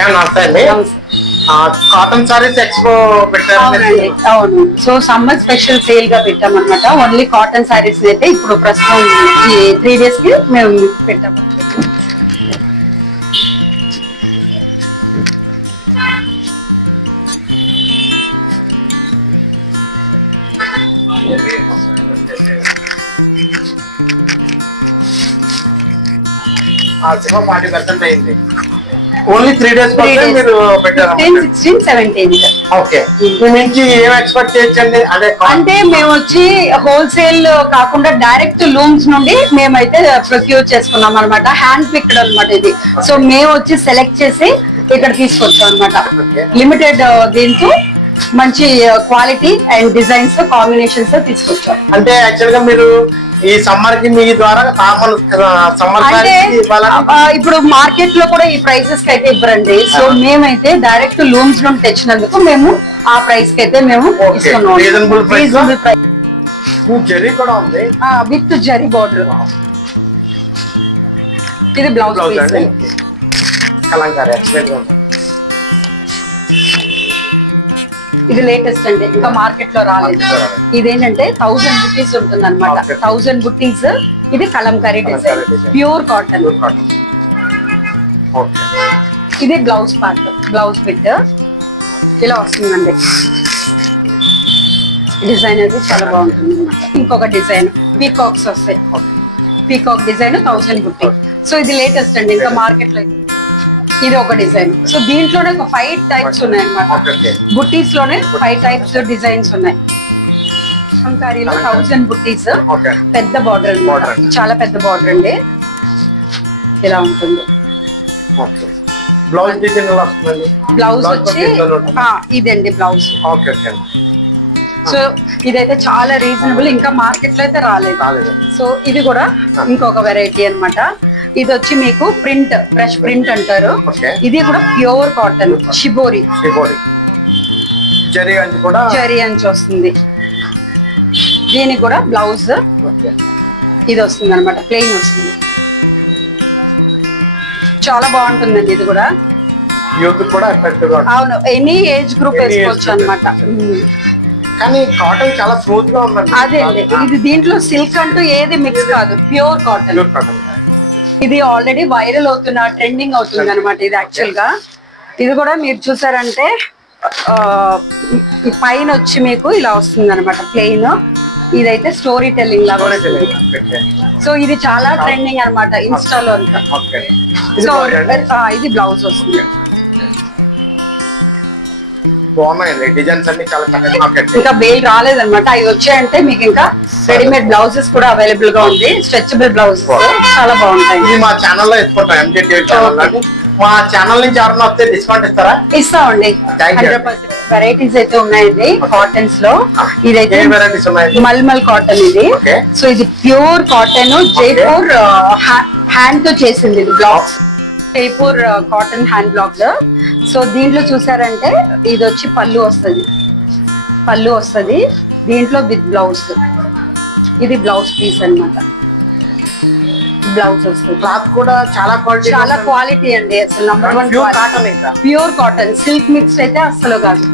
నమస్తే అండి. Cotton saris expo పెట్టారు. అవును. సో సమ్మర్ స్పెషల్ సేల్ గా పెట్టామన్నమాట. ఓన్లీ కాటన్ సారీస్ అయితే ఇప్పుడు ప్రస్తుతం ఈ 3 days కి మేము పెట్టాము. సినిమా 40% అయింది. ఓన్లీ 3 days మీరు పెట్టారు. 15, 16, 17. ఓకే. మీ నుంచి ఏం ఎక్స్పెక్ట్ చేయొచ్చండి? అంటే మేము వచ్చి హోల్సేల్ కాకుండా డైరెక్ట్ లూమ్స్ నుండి మేమైతే ప్రొక్యూర్ చేసుకున్నాం అనమాట. హ్యాండ్ పిక్డ్ అనమాట ఇది. సో మేము వచ్చి సెలెక్ట్ చేసి ఇక్కడ తీసుకొచ్చాం అనమాట. లిమిటెడ్ దీంతో మంచి క్వాలిటీ అండ్ డిజైన్స్ కాంబినేషన్స్ తీసుకొచ్చాం. అంటే యాక్చువల్ గా మీరు ఈ సమ్మర్ కి మీ ద్వారా సమ్మర్ అంటే ఇప్పుడు మార్కెట్ లో కూడా ఈ ప్రైసెస్ కి అయితే ఇవ్వరండి. సో మేమైతే డైరెక్ట్ లూమ్స్ నుండి తెచ్చినందుకు మేము ఆ ప్రైస్ కి అయితే మేము ఇస్తున్నాం. Reasonable price. జరీ కూడా ఉంది విత్ జరీ బార్డర్. ఇది బ్లౌజ్ కలంకారీ ఎక్సలెంట్ గా ఉంది. ఇది లేటెస్ట్ అండి, ఇంకా మార్కెట్ లో రాలేదు. ఇదేంటంటే 1000 బుట్టీస్ ఉంటుంది అనమాట. 1000 బుట్టీస్. ఇది కలంకారీ డిజైన్, ప్యూర్ కాటన్. ఇది బ్లౌజ్ పార్ట్, బ్లౌజ్ బిట్ ఇలా వస్తుందండి. డిజైన్ అయితే చాలా బాగుంటుంది అనమాట. ఇంకొక డిజైన్ పీకాక్స్ వస్తాయి. పీకాక్ డిజైన్ 1000 బుట్టి. సో ఇది లేటెస్ట్ అండి, ఇంకా మార్కెట్ లో. ఇది ఒక డిజైన్. సో దీంట్లోనే ఒక 5 టైప్స్ ఉన్నాయి అనమాట. బుట్టీస్ లోనే 5 టైప్స్ డిజైన్స్ ఉన్నాయి. కలంకారీలో 1000 బుట్టీస్, పెద్ద బార్డర్ అన్నమాట. చాలా పెద్ద బార్డర్ అండి. ఇలా ఉంటుంది. బ్లౌజ్ డిజైన్ ఎలా వస్తుందండి? బ్లౌజ్ వచ్చి ఇదండి బ్లౌజ్. సో ఇదైతే చాలా రీజనబుల్, ఇంకా మార్కెట్ లో అయితే రాలేదు. సో ఇది కూడా ఇంకొక వెరైటీ అన్నమాట. ఇది వచ్చి మీకు ప్రింట్, బ్రష్ ప్రింట్ అంటారు. ఇది కూడా ప్యూర్ కాటన్, షిబోరి. జరీ అంచు వస్తుంది. దీనికి కూడా బ్లౌజ్ ఇది వస్తుంది అనమాట, ప్లెయిన్ వస్తుంది. చాలా బాగుంటుందండి ఇది కూడా. అవును, ఎనీ ఏజ్ గ్రూప్ వేసుకోవచ్చు అనమాట. కానీ కాటన్ చాలా స్మూత్ గా ఉందండి. అదే అండి, ఇది దీంట్లో సిల్క్ అంటూ ఏది మిక్స్ కాదు, ప్యూర్ కాటన్. ఇది ఆల్రెడీ వైరల్ అవుతున్న, ట్రెండింగ్ అవుతుంది అనమాట. ఇది యాక్చువల్ గా ఇది కూడా మీరు చూసారంటే పైన వచ్చి మీకు ఇలా వస్తుంది అనమాట, ప్లెయిన్. ఇదైతే స్టోరీ టెల్లింగ్ లాగా వస్తుంది. సో ఇది చాలా ట్రెండింగ్ అనమాట ఇన్స్టాలో అంతా. సో ఇది బ్లౌజ్ వస్తుంది. ఇంకా బేల్ రాలేదన్నమాట. అవి వచ్చాయంటే మీకు ఇంకా రెడీమేడ్ బ్లౌజెస్ కూడా అవైలబుల్ గా ఉంది. స్ట్రెచబుల్ బ్లౌజెస్ చాలా బాగుంటాయి. మా ఛానల్ లో ఇస్తున్నాం, MJTV ఛానల్. మా ఛానల్ నుంచి ఎవరైనా వస్తే డిస్కౌంట్ ఇస్తారా? ఇస్తామండి. 100% వెరైటీస్ అయితే ఉన్నాయండి కాటన్స్ లో. ఇదైతే మల్మల్ కాటన్ ఇది. సో ఇది ప్యూర్ కాటన్, జైపూర్ హ్యాండ్ తో చేసింది. ఇది blocks, Jaipur cotton hand black. So దీంట్లో చూసారంటే ఇది వచ్చి పళ్ళు వస్తుంది. దీంట్లో విత్ బ్లౌజ్. ఇది బ్లౌజ్ పీస్ అన్నమాట. బ్లౌజ్ వస్తుంది. క్లాత్ కూడా చాలా క్వాలిటీ అండి. అసలు number 1 pure cotton. Silk mix అయితే అసలు కాదు.